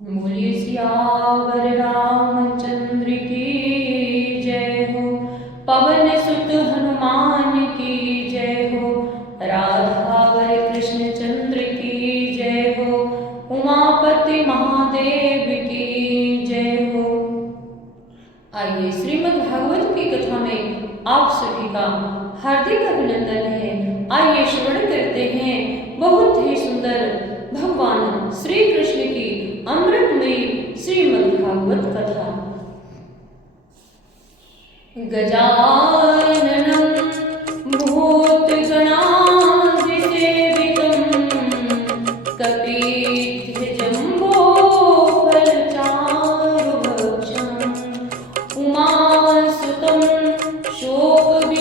बोलिए सियावर रामचंद्र की जय हो। पवन सुत हनुमान की जय हो। राधावर कृष्ण चंद्र की जय हो। उमापति महादेव की जय हो। आइए श्रीमद् भागवत की कथा में आप सभी का हार्दिक अभिनंदन है। आइए श्रवण करते हैं बहुत ही सुंदर भगवान श्री कृष्ण की अमृतमयी श्रीमद् भागवत कथा। गजाननं भूतगणाधिसेवितं कपिध्वजम्बोफलचारुभक्षणं उमासुतं शोकविनाशकारकं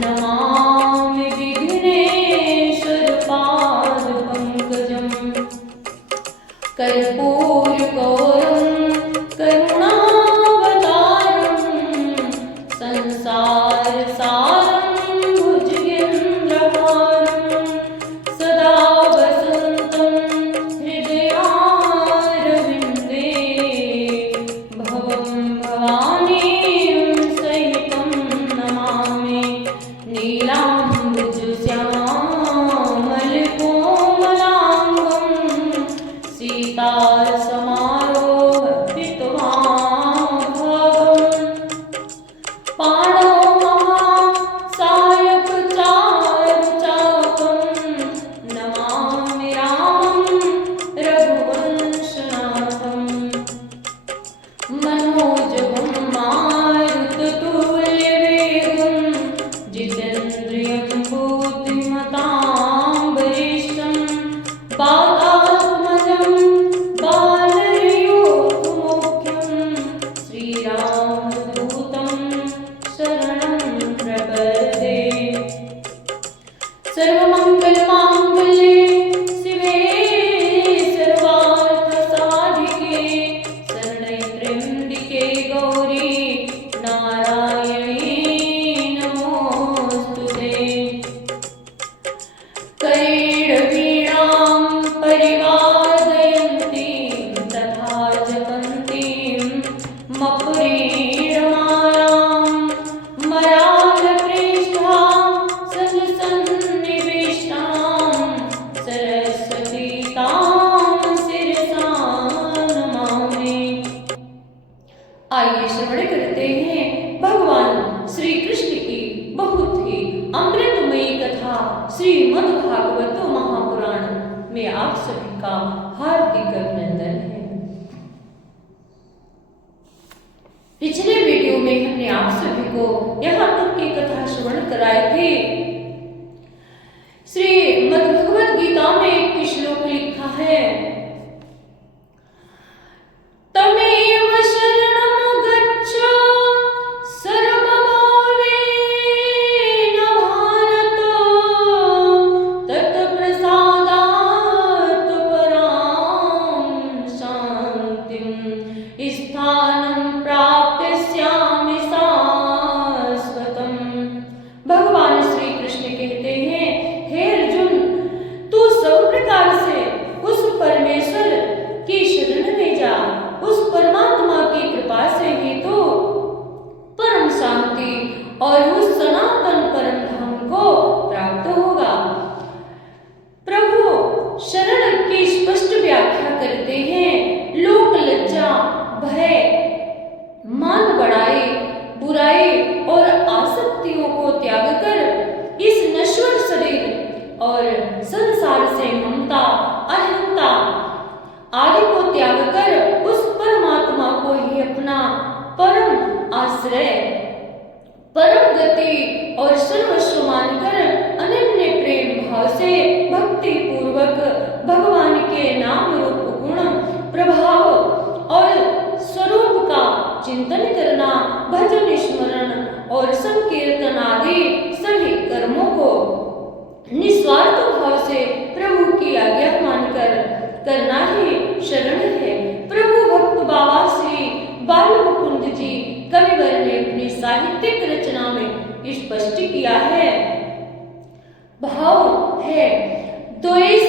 नमामि विघ्नेश्वरपादपङ्कजं। कर्पूरगौरं करुणावतारं संसारसारं भुजगेन्द्रहारं सदा वसन्तं हृदयारविन्दे भवं भवानीं सहितं नमामि। नीलाम्बुजश्यामलकोमलाङ्गं सीतासमारोहयित्वाभागं पाणौ महासायकचारुचापं नमामि रामं रघुवंशनाथम्। मनोजवं मारुततुल्यवेगं जितेन्द्रियं बुद्धिमतां वरिष्ठं वातात्मजं बालयोगमुख्यं श्रीरामदूतं शरणं प्रपद्ये। सर्वमङ्गलमाङ्गल्ये शिवे सर्वार्थसाधिके शरण्ये त्र्यम्बिके गौरी नारायणी नमोऽस्तुते। कैरवीणां परिवादयन्तीं तथा जपन्तीं मपुरीडमालां मरालपृष्ठां सन्निविष्टां सरस्वतीतां शिरसा नमामि। आइए श्रवण करते हैं भगवान श्री कृष्ण की बहुत ही अमृतमयी कथा श्रीमद् भागवत महापुराण में आप सभी का हार्दिक अभिनंदन है। पिछले वीडियो में हमने आप सभी को यहाँ तक की कथा श्रवण कराए थे। श्रीमद् भगवद गीता में एक श्लोक लिखा है, तमेव शरणं गच्छ सर्वभावेन भारत तत्प्रसादात् परां शान्तिं स्थानं प्राप्स्यामि शाश्वतम्। भगवान श्री कृष्ण कहते हैं, हे अर्जुन, तू सब प्रकार से उस परमेश्वर की शरण में जा। उस परमात्मा की कृपा से ही तो परम शांति और उस सनातन परम धाम को प्राप्त होगा। प्रभु शरण की स्पष्ट व्याख्या करते हैं, लोक लज्जा, भय, मान बढ़ाई, बुराई और आसक्तियों को त्याग कर इस नश्वर शरीर और संसार से ममता, अहंता आदि को त्याग कर उस परमात्मा को ही अपना परम आश्रय, परम गति और सर्वस्व मानकर अनन्य प्रेम भाव से भक्ति पूर्वक भगवान के नाम रूप गुण प्रभाव और स्वरूप का चिंतन करना, भजन स्मरण और संकीर्तन आदि सभी कर्मों को निस्वार्थ भाव से प्रभु की आज्ञा मानकर करना ही शरण है। प्रभु भक्त बाबा श्री बाल मुकुंद जी कविवर ने अपनी साहित्यिक रचना में स्पष्ट किया है। भाव है द्वेष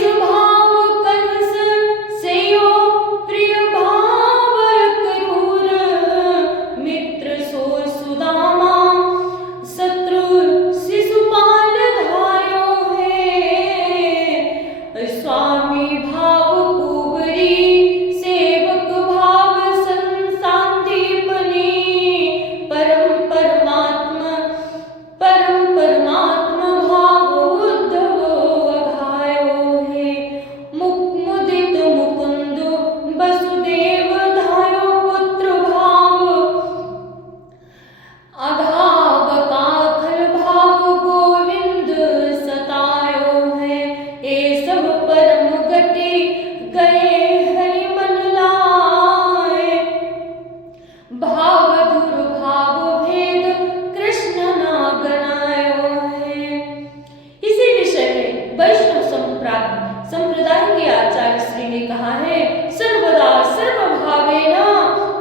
संप्रदाय के आचार्य श्री ने कहा है, सर्वदा सर्वभावेन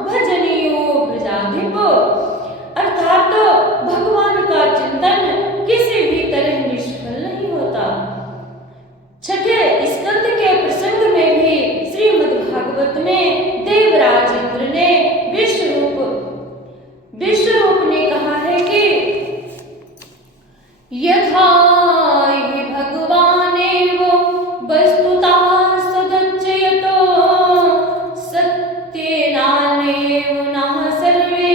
भजनीयो ब्रजाधिप, अर्थात भगवान का चिंतन किसी भी तरह निष्फल नहीं होता। छठे स्कंद के प्रसंग में भी श्रीमद् भागवत में देवराज इंद्र ने विश्वरूप ने कहा है कि यथा हि भगवानेव वस्तुतः सदच्यतो सत्येनानेव नः सर्वे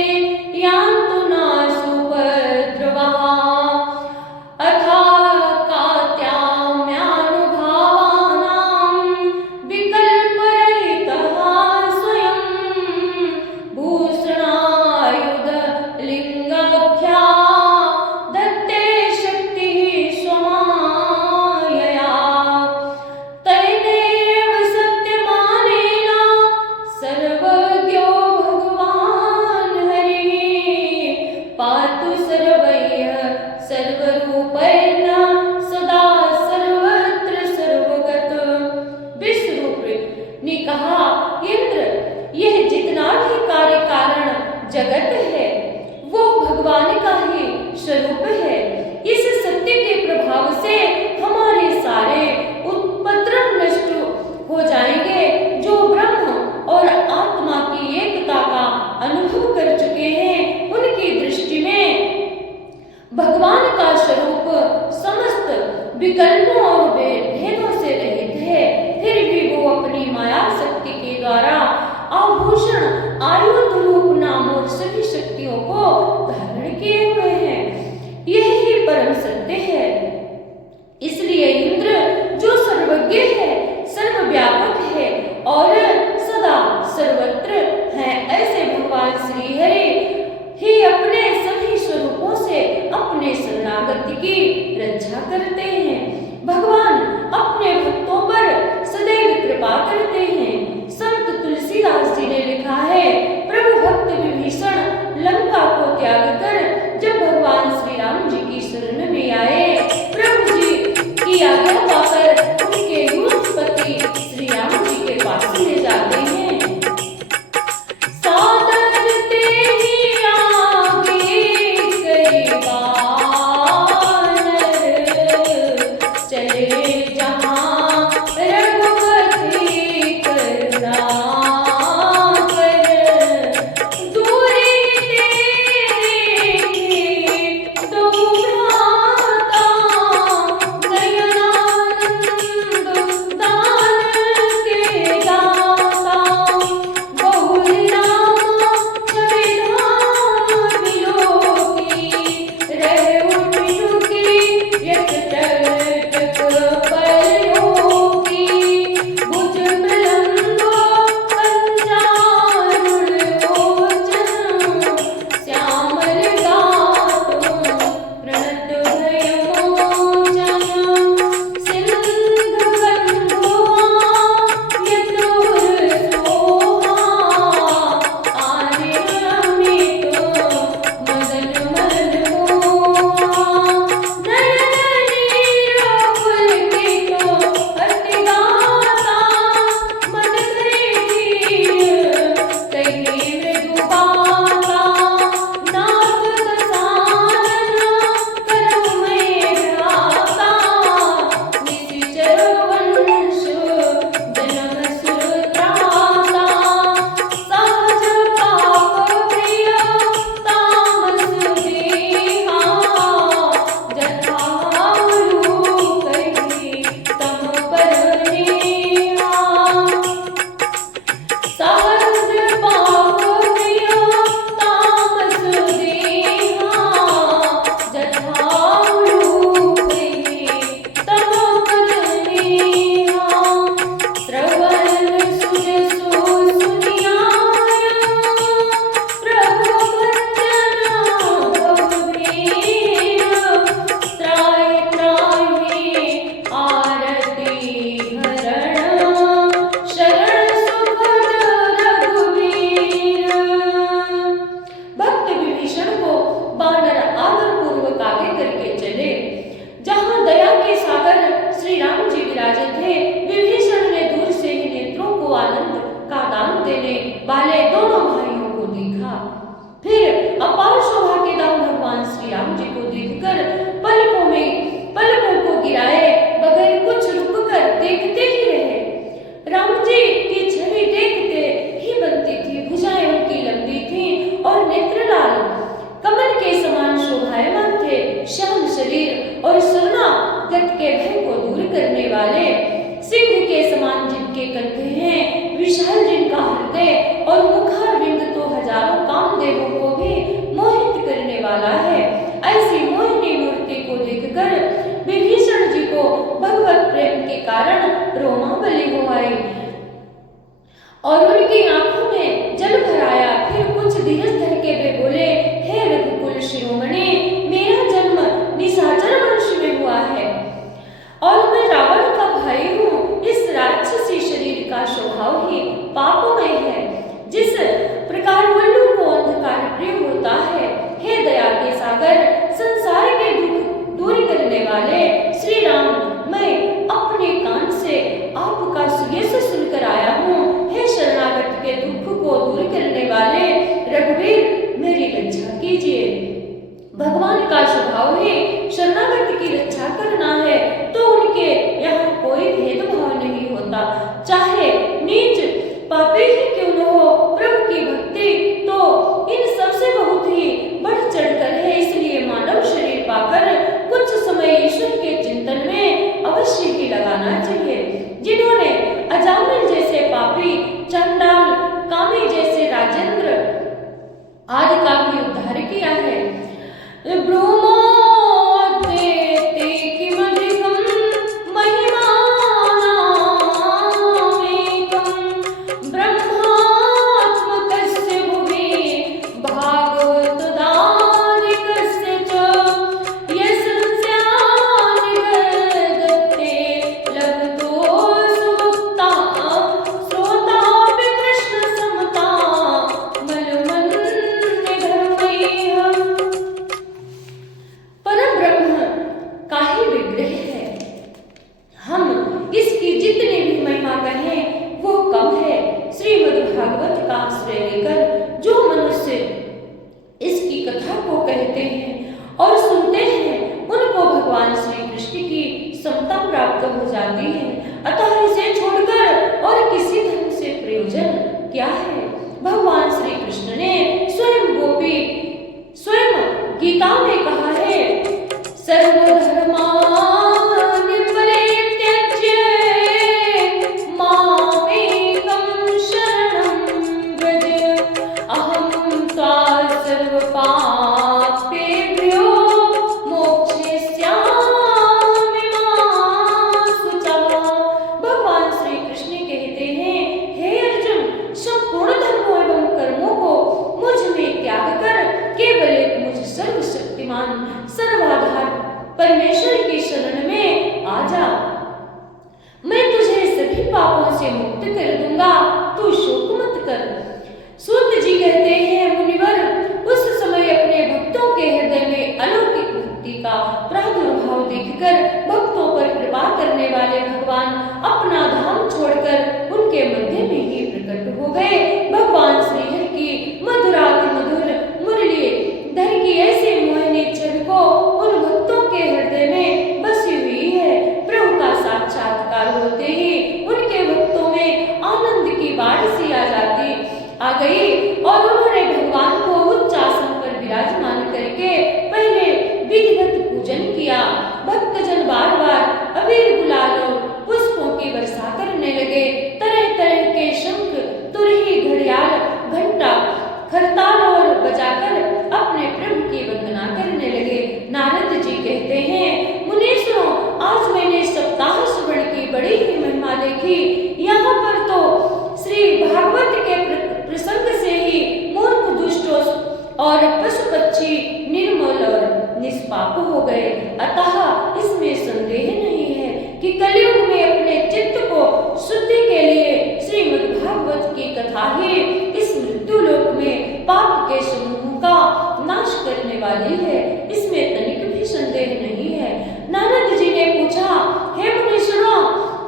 विभीषण ने दूर से ही नेत्रों को आनंद का दान देने वाले दोनों भाइयों को देखा। फिर अपार शोभा के दाम भगवान श्री राम जी को देखकर पलकों को गिराए बगैर कुछ रुककर देखते ही रहे। राम जी की छवि देखते ही बनती थी। भुजाएं उनकी लंबी थी और नेत्र लाल कमल के समान शोभायमान थे। श्याम शरीर और शरणागत के भय को दूर करने वाले सिंह के समान जिनके कंधे हैं, विशाल जिनका हृदय और मुखारविंद तो हजारों कामदेवों को भी मोहित करने वाला है। ऐसी मोहिनी मूर्ति को देखकर विभीषण जी को भगवत प्रेम के कारण रोमावली हो आई और उनकी आंखों में जल भर आया। फिर कुछ धीरज धर के वे बोले, हे रघुकुल शिरोमणि, मेरा जन्म निशाचर वंश में हुआ है और मैं रावण का भाई हूँ। इस राक्षसी शरीर का स्वभाव ही पापमय है। जिस प्रकार उल्लू को अंधकार प्रिय होता है, हे दया के सागर, संसार के दुख दूर करने वाले श्री राम, मैं अपने कान से आपका सुयश सुनकर आया हूँ। हे शरणागत के दुख को दूर करने वाले रघुवीर, मेरी रक्षा कीजिए। भगवान का स्वभाव ही शरणागत की रक्षा करना है, तो उनके यहाँ कोई भेदभाव नहीं होता। चाहे नीच पापी ही क्यों न हो, प्रभु की भक्ति तो इन सबसे बहुत ही बढ़ चढ़कर है। इसलिए मानव शरीर पाकर कुछ समय ईश्वर के चिंतन में अवश्य ही लगाना चाहिए। जिन्होंने अजामिल जैसे पापी, चंडाल, कामी जैसे राजेंद्र आदि का भी उद्धार किया है।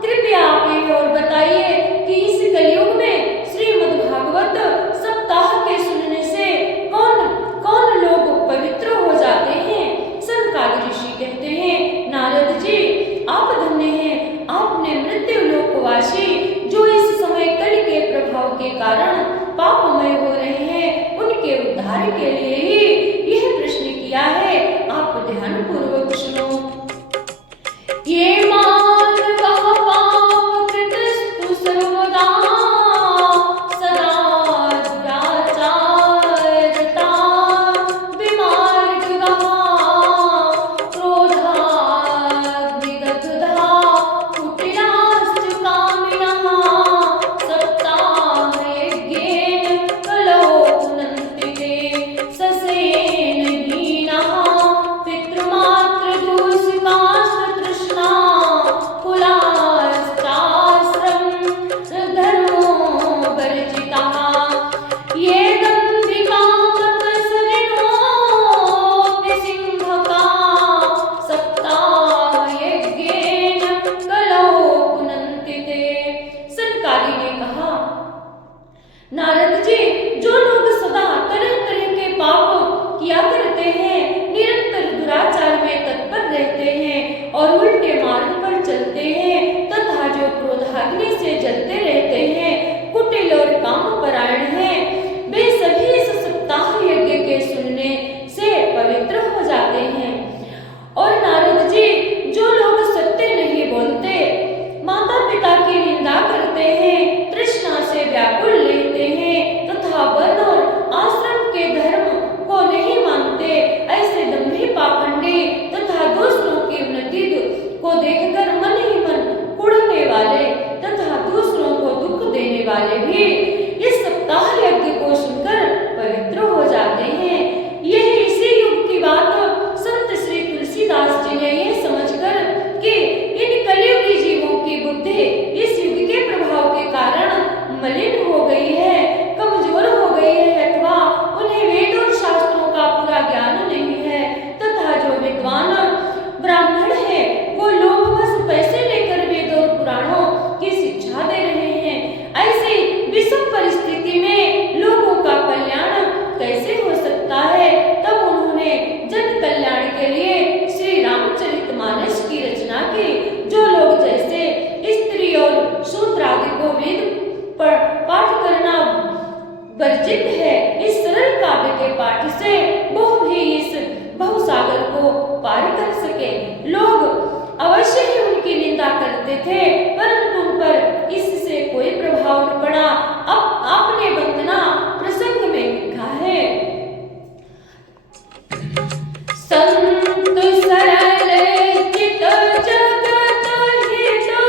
कृपया अग्नि से जलते रहते हैं, कुटिल और कामपरायण हैं, वे सभी इस सप्ताह यज्ञ के सुनने से पवित्र हो जाते हैं। और नारद जी, जो लोग सत्य नहीं बोलते, माता पिता की निंदा करते हैं, तृष्णा से व्याकुल रहते हैं तथा वर्ण और आश्रम के धर्म को नहीं मानते, ऐसे दंभी पाखंडी तथा दूसरों की उन्नति को देखकर मन ही मन कुढ़ने वाले तथा दूसरों को दुख देने वाले भी इस सप्ताह यज्ञ को सुनकर पवित्र हो जाते हैं। यही इसी युग की बात संत श्री तुलसीदास जी ने यह समझकर कि इन कलियुगी जीवों की बुद्धि इस युग के प्रभाव के कारण मलिन हो गई है, कमजोर हो गई है, अथवा उन्हें वेद और शास्त्रों का पूरा ज्ञान नहीं है, तथा जो विद्वान ब्राह्मण है वो लोग बस पैसे लेकर वेद और पुराणों की शिक्षा दे रहे हैं। ऐसी विषम परिस्थिति में लोगों का कल्याण कैसे हो सकता है? तब उन्होंने जन कल्याण के लिए श्री रामचरितमानस की रचना की। जो लोग जैसे स्त्री और शूद्र आदि को वेद पाठ करना वर्जित है, इस सरल काव्य के पाठ से वो भी इस भवसागर को पार कर सके। लोग अवश्य ही उनकी निंदा करते थे, परंतु उन पर इससे कोई प्रभाव न पड़ा। अब आपने वंदना प्रसंग में लिखा है, संत सरल चित जगत हितो,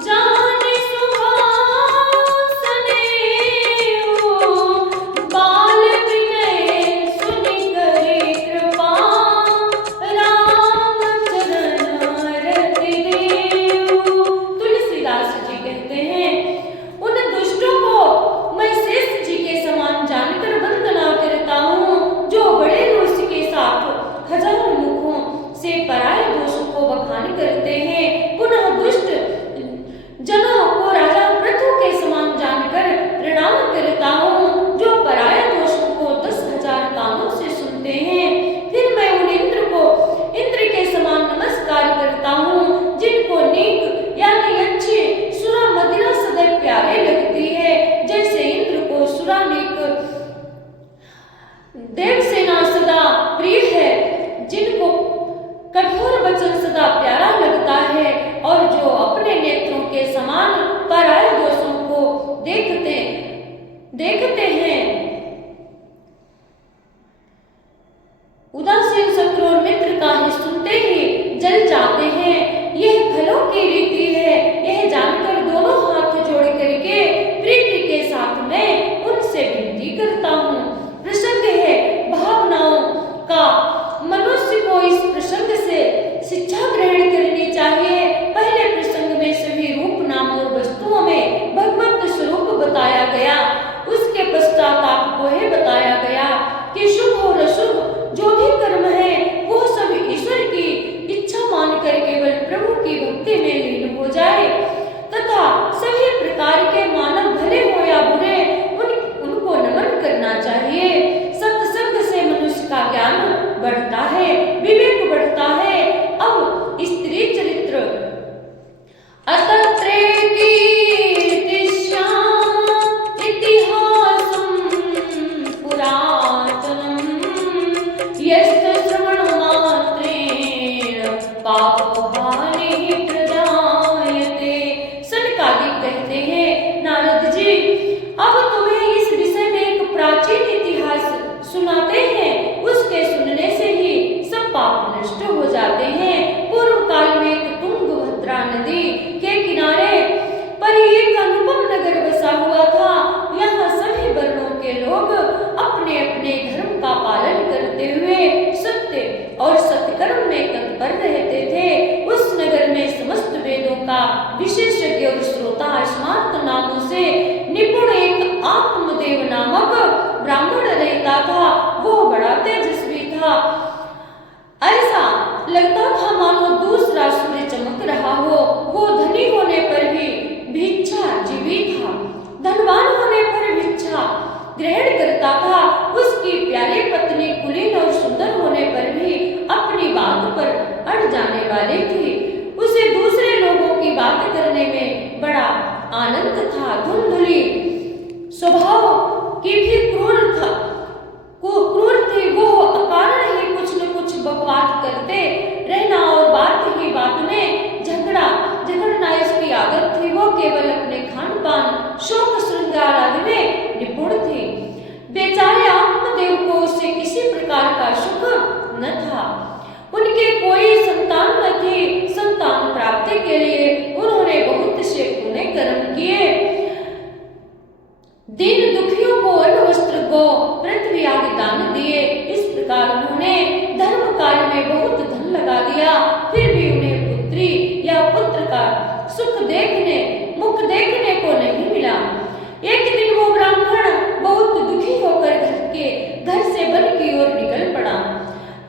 जान सुहासने हो, बाल विनय सुनि करे कृपा, राम चरण रति देव। तुलसीदास जी कहते हैं, उन दुष्टों को मैं श्रेष्ठ जी के समान जानकर वंदना करता हूँ, जो बड़े रोष के साथ हजारों मुखों से पराये दोषों को बखान करते हैं। पुनः दुष्ट जनों को राजा पृथु के समान जानकर प्रणाम करता हूँ, जो पराये दोषों को 10,000 कानों से सुनते हैं। फिर मैं उन इंद्र के समान नमस्कार करता हूँ, जिनको नीक यानी अच्छी सुरा मदिरा सदैव प्यारे लगती है। जैसे इंद्र को सुरा नीक देवसेना सदा प्रिय है, जिनको कठोर वचन सदा प्यारा लगता है, और जो अपने नेत्रों के समान पराये दोषों को देखते हैं, उदासीन शत्रु और मित्र का ही सुनते ही जल जाते हैं। यह खलों की रीति है। यह जानकर दोनों हाथ जोड़ करके प्रीति के साथ मैं उनसे विनती करता हूँ। प्रसंग है भावनाओं का। मनुष्य को इस प्रसंग से शिक्षा ग्रहण करनी चाहिए। पहले प्रसंग में सभी रूप नाम और वस्तुओं में भगवत स्वरूप बताया गया। उसके पश्चात आपको यह बताया गया कि शुभ और अशुभ जो भी कर्म है वो सब ईश्वर की इच्छा मानकर केवल प्रभु की भक्ति में लीन हो जाए, तथा सभी प्रकार के मानव भले हो या बुरे उनको नमन करना चाहिए। सत्संग से मनुष्य का ज्ञान बढ़ता है, विवेक बढ़ता है। अब स्त्री चरित्र। अतत्रे कीर्तिश्याम इतिहासं पुरातनम्, यस्य श्रवणमात्रेण पापहानिः प्रजायते। सनकादिक कहते हैं, नारद जी, अब तुम्हें इस विषय में एक प्राचीन इतिहास सुनाते हैं। उसके सुनने से ही सब पाप नष्ट हो जाते हैं। पूर्व काल में एक तुंगभद्रा नदी के किनारे पर एक अनुपम नगर बसा हुआ था। यहाँ सभी वर्णों के लोग अपने अपने धर्म का पालन करते हुए सत्य और सत्कर्म में तत्पर रहते थे। उस नगर में समस्त वेदों का विशेषज्ञ और श्रोता स्मार्त नामों से निपुण एक आत्मदेव नामक ब्राह्मण रहता था। वो बड़ा तेजस्वी था। ऐसा लगता था मानो दूसरा सूर्य चमक रहा हो। वो धनी होने पर भी भिक्षाजीवी था, धनवान होने पर भिक्षा ग्रहण करता था। उसकी प्यारी पत्नी कुलीन और सुंदर होने पर भी अपनी बात पर अड़ जाने वाली थी। उसे दूसरे लोगों की बात करने में स्वभाव की भी क्रूर थे। वो अकारण ही कुछ न कुछ बकवास करते रहना और बात ही बात में झगड़ना इसकी आदत थी। वो केवल अपने खान पान शौक श्रृंगार आदि में निपुण थे। बेचारे आत्मदेव को उससे किसी प्रकार का सुख न था। उनके कोई संतान न थी। संतान प्राप्ति के लिए उन्होंने बहुत से पुण्य कर्म किए। दीन दुखियों को अन्न वस्त्र को पृथ्वी आदि दान दिए। इस प्रकार उन्होंने धर्म कार्य में बहुत धन लगा दिया। फिर भी उन्हें पुत्री या पुत्र का मुख देखने को नहीं मिला। एक दिन वो ब्राह्मण बहुत दुखी होकर घर से वन की ओर निकल पड़ा।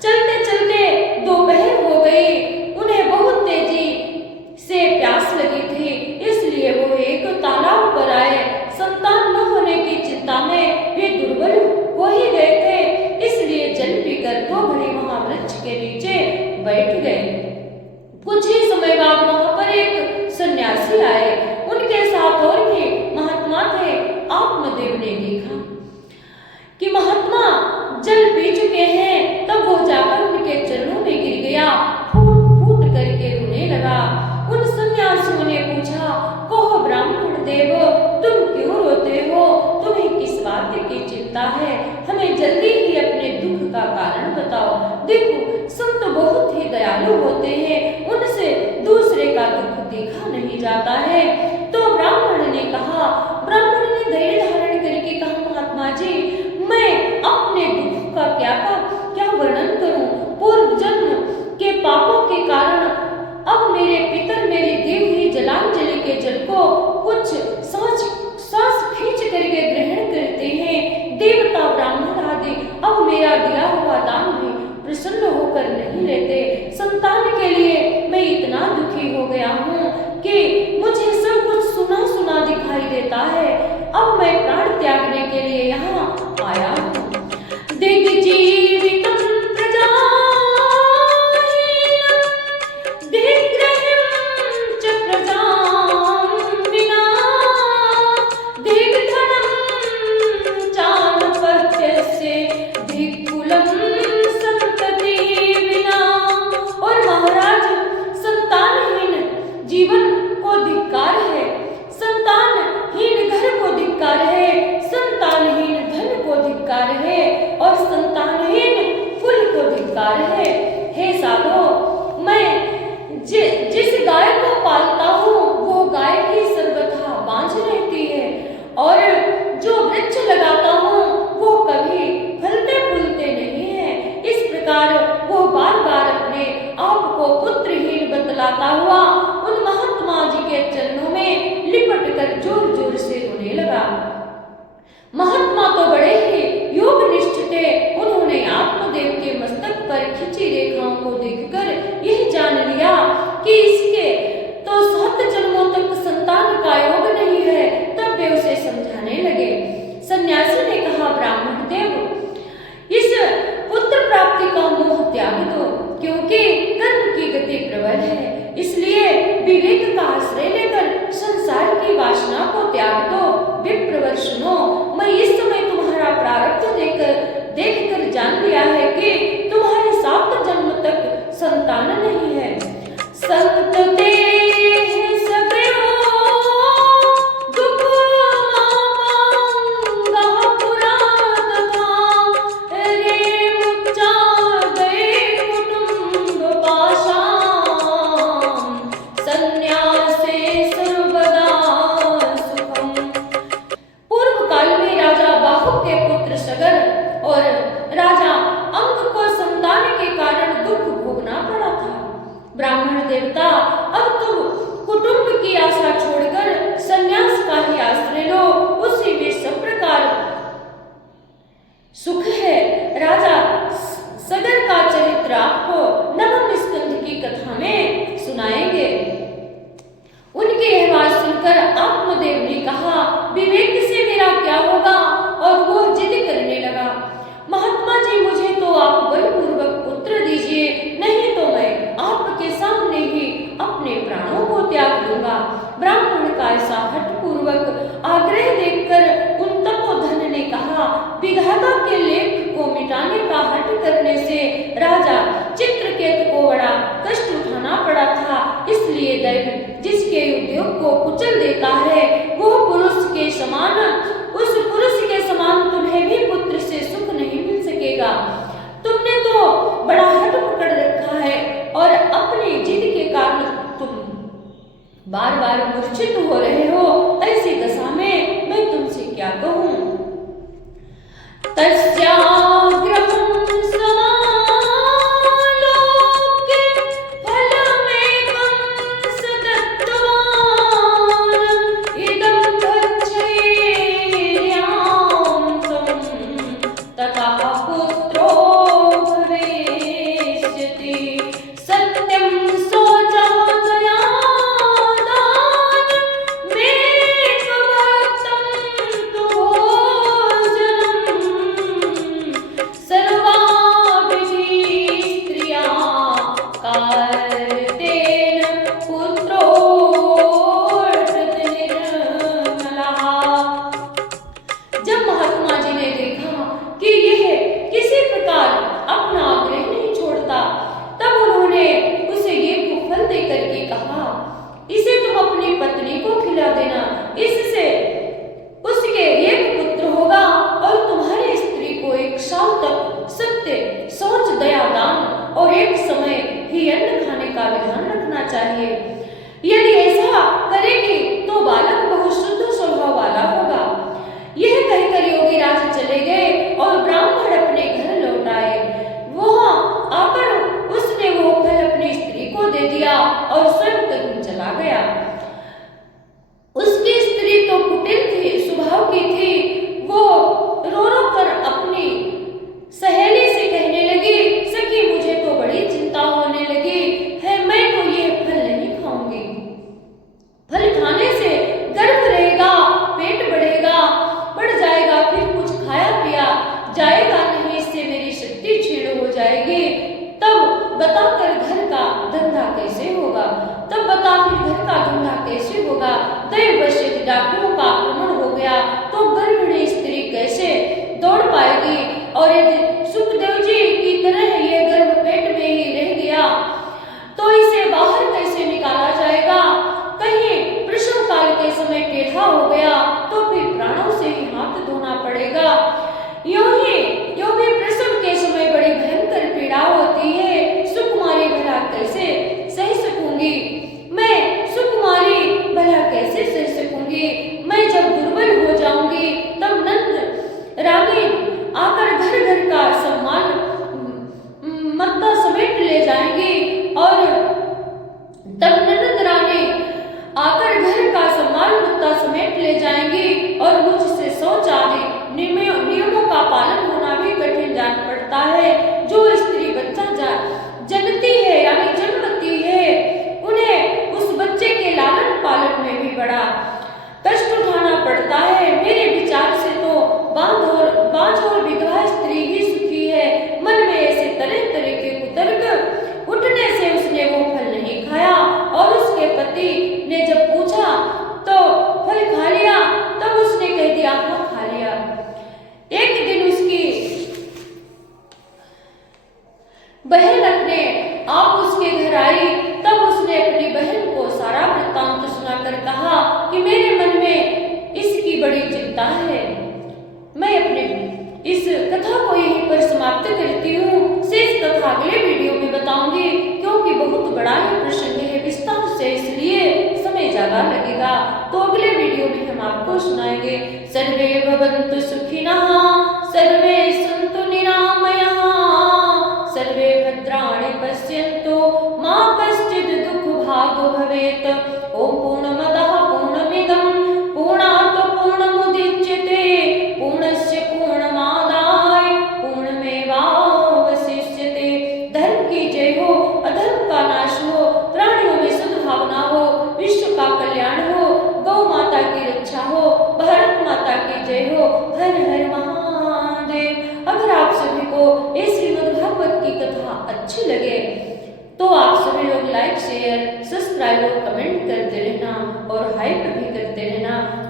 चलते चलते दोपहर हो गई। उन्हें बहुत तेजी से प्यास लगी थी, इसलिए वो एक तालाब पर आए। संतान न होने की चिंता में वे दुर्बल हो ही गए थे, इसलिए जल पीकर 2 घड़ी वहां वृक्ष के नीचे बैठ गए। कुछ ही समय बाद वहां पर एक सन्यासी आए। उनके साथ और भी महात्मा थे। आत्मदेव ने देखा कि महात्मा जल पी चुके हैं, तब वो जाकर उनके चरणों में गिर गया, फूट फूट करके रोने लगा। उन सन्यासियों ने पूछा, कहो ब्राह्मण देव, तुम क्यों रोते हो? तुम्हें किस बात की चिंता है? हमें जल्दी ही अपने दुख का कारण बताओ। देखो, संत बहुत ही दयालु होते हैं, उनसे दूसरे का दुख देखा नहीं जाता है। तो ब्राह्मण ने धैर्य धारण करके कहा, महात्मा जी, मैं अपने दुख का क्या वर्णन करूं? पूर्व जन्म के पापों के कारण अब मेरे पितर मेरी दी हुई जलांजलि के जल को कुछ सांस खींच करके ग्रहण करते हैं। देवता ब्राह्मण आदि अब मेरा दिया हुआ दान भी प्रसन्न होकर नहीं लेते। संतान के लिए मैं इतना दुखी हो गया हूँ कि मुझे सब कुछ सुना सुना दिखाई देता है। अब मैं प्राण त्यागने के लिए यहाँ आया हूँ। दिग्जीवितं प्रजाहीनं दिग्ग्रहं च प्रजां विना दिग्धनं चानुपत्यस्य दिक्कुलं संतति विना। और महाराज, संतानहीन जीवन को धिक्कार है, संतानहीन घर को धिक्कार है, संतानहीन धन को धिक्कार है और संतानहीन कुल को धिक्कार है। हे साधो, मैं जिस गाय को पालता हूँ वो गाय भी सर्वथा बांझ रहती है, और जो वृक्ष लगाता हूँ वो कभी फलते फूलते नहीं है। इस प्रकार वो बार बार अपने आप को पुत्रहीन बतलाता हुआ उन महात्मा जी के चरणों में लिपट कर जोर जोर से रोने लगा। महात्मा तो बड़े ही योगनिष्ठ थे। उन्होंने आत्मदेव के मस्तक पर खिंची रेखाओं को देखकर यह जान लिया कि इसके तो 7 जन्मों तक संतान का योग नहीं है। तब वे उसे समझाने लगे। सन्यासी ने कहा, ब्राह्मण देव, इस पुत्र प्राप्ति का मोह त्याग दो, क्योंकि कर्म की गति प्रबल है। इसलिए विवेक का आश्रय लेकर संसार की वासना को त्याग दो। विप्रवर सुनो, मैं इस समय तुम्हारा प्रारब्ध देखकर जान लिया है कि तुम्हारे 7 जन्म तक संतान नहीं है। संत देह सबयो दुख मांगा पुराण था, रे मुच्चा गए कुटुंब पाशान, संन्यासे सर्वदा सुखम। पूर्व काल में राजा बाहु के पुत्र सगर और राजा अंग को संतान के कारण दुख भोगना पड़ा था। ब्राह्मण देवता, अब तुम कुटुंब की आशा छोड़कर संन्यास का ही आश्रय लो, उसी में सब प्रकार सुख है। राजा सगर का चरित्र आपको नवम स्कंध की कथा में सुनाएंगे। उनकी यह बात सुनकर आत्मदेव ने कहा, विवेक से मेरा क्या होगा? और वो जिद करने लगा, महात्मा जी, मुझे तो आप बलपूर्वक पुत्र दीजिए, नहीं तो मैं आपके सामने ही अपने प्राणों को त्याग दूंगा। ब्राह्मण का ऐसा हठपूर्वक आग्रह देखकर उन विधाता के लेख को मिटाने का हठ करने से राजा चित्रकेतु को बड़ा कष्ट उठाना पड़ा था। इसलिए दैव जिसके उद्योग को कुचल देता है वो पुरुष के समान, उस पुरुष के समान तुम्हें भी पुत्र से सुख नहीं मिल सकेगा। तुमने तो बड़ा हठ पकड़ रखा है और अपनी जिद के कारण तुम बार बार मूर्छित हो रहे हो। ऐसी दशा में मैं तुमसे क्या कहूँ। तस्याग्रहं समालोक्य फलमेकं सदत्तवान् इदं भक्षेर्यान्तं ततः पुत्रो भविष्यति। सत्यं शौचं दयादानं मेकभक्तं तु भोजनं सर्वाभिः स्त्रिया कार्तेन पुत्रोऽर्थनिर्मलः। जब महात्मा जी ने देखा कि यह किसी प्रकार अपना आग्रह नहीं छोड़ता, तब उन्होंने उसे ये फल देकर के कहा, इसे तुम अपनी पत्नी को खिला देना, इससे उसके एक पुत्र होगा और तुम्हारी स्त्री को एक साल तक सत्य, शौच, दया, दान और एक समय ही अन्न खाने का विधान रखना चाहिए। यदि ऐसा करेगी तो बालक बहुत शुद्ध स्वभाव वाला होगा। यह कहकर योगी राज चले गए और ब्राह्मण अपने घर लौट आए। वहां आकर उसने वो फल अपनी स्त्री को दे दिया और स्वयं कहीं चला गया। उसकी स्त्री तो कुटिल थी, स्वभाव की थी। वो रो रो कर अपनी सहेली से कहने लगी, सखी मुझे तो बड़ी चिंता होने लगी है, मैं तो ये फल नहीं खाऊंगी। फल खाने से गर्भ रहेगा, पेट बढ़ेगा, बढ़ जाएगा, फिर कुछ खाया पिया जाएगा नहीं, इससे मेरी शक्ति क्षीण हो जाएगी। तब बता कर घर का धंधा कैसे होगा, तब बता फिर घर का धंधा कैसे होगा। दैववश यदि डाकुओं का आक्रमण हो गया तो गर्भिणी स्त्री कैसे दौड़ पाएगी, और यदि सुखदेव जी की तरह ये गर्भ पेट में ही रह गया तो इसे बाहर कैसे निकाला जाएगा। कहीं प्रसव काल के समय टेढ़ा हो गया तो फिर प्राणों से ही हाथ धोना पड़ेगा। यूं भी प्रसव के समय बड़ी भयंकर पीड़ा होती है। सुकुमारी भला कैसे सह सकूंगी, मैं सुकुमारी भला कैसे सह सकूंगी। मैं जब दुर्बल हो जाऊंगी तब नंद रानी आकर घर घर का सम्मान मत्ता समेट ले जाएंगी, और तब नंद रानी आकर घर का सम्मान मत्ता समेट ले जाएंगी और मुझसे शौच आदि नियमों का पालन होना भी कठिन जान पड़ता है। जो स्त्री बच्चा जनती है यानी जन्मती है, उन्हें उस बच्चे के लालन पालन में भी बड़ा कष्ट उठाना पड़ता है। मेरे विचार से तो बांझ और विधवा स्त्री ही सुखी है। मन में ऐसे तरह तरह के कुतर्क उठने से उसने वो फल नहीं खाया, और उसके पति ने जब पूछा तो फल खा लिया, तब उसने कह दिया हाँ खा लिया। एक दिन उसकी बहन अपने आप उसके घर आई, तब उसने अपनी बहन को सारा वृत्तांत सुनाकर कहा कि मेरे मन में इसकी बड़ी चिंता है। मैं अपने इस कथा को यहीं पर समाप्त करती हूँ। शेष कथा अगले वीडियो में बताऊंगी, क्योंकि बहुत बड़ा ही प्रसंग है, विस्तार से, इसलिए समय ज्यादा लगेगा। तो अगले वीडियो में हम आपको सुनाएंगे। सर्वे भवन्तु सुखिनः, सर्वे सन्तु निरामयाः, सर्वे भद्राणि पश्यन्तु, मा कश्चित् दुःखभाग् भवेत्। ॐ पूर्णमदः पूर्णमिदं पूर्णात् पूर्णमुदच्यते, पूर्णस्य पूर्णमादाय पूर्णमेवावशिष्यते। धर्म की जय हो, अधर्म का नाश हो, प्राणियों में सद्भावना हो, विश्व का कल्याण हो, गौ माता की रक्षा हो, भारत माता की जय हो। हर हर महादेव। अगर आप सभी को ये श्रीमद् भागवत की कथा अच्छी लगे तो आप सभी लोग लाइक, शेयर, सब्सक्राइब और कमेंट करते रहना और हाइप भी करते रहना।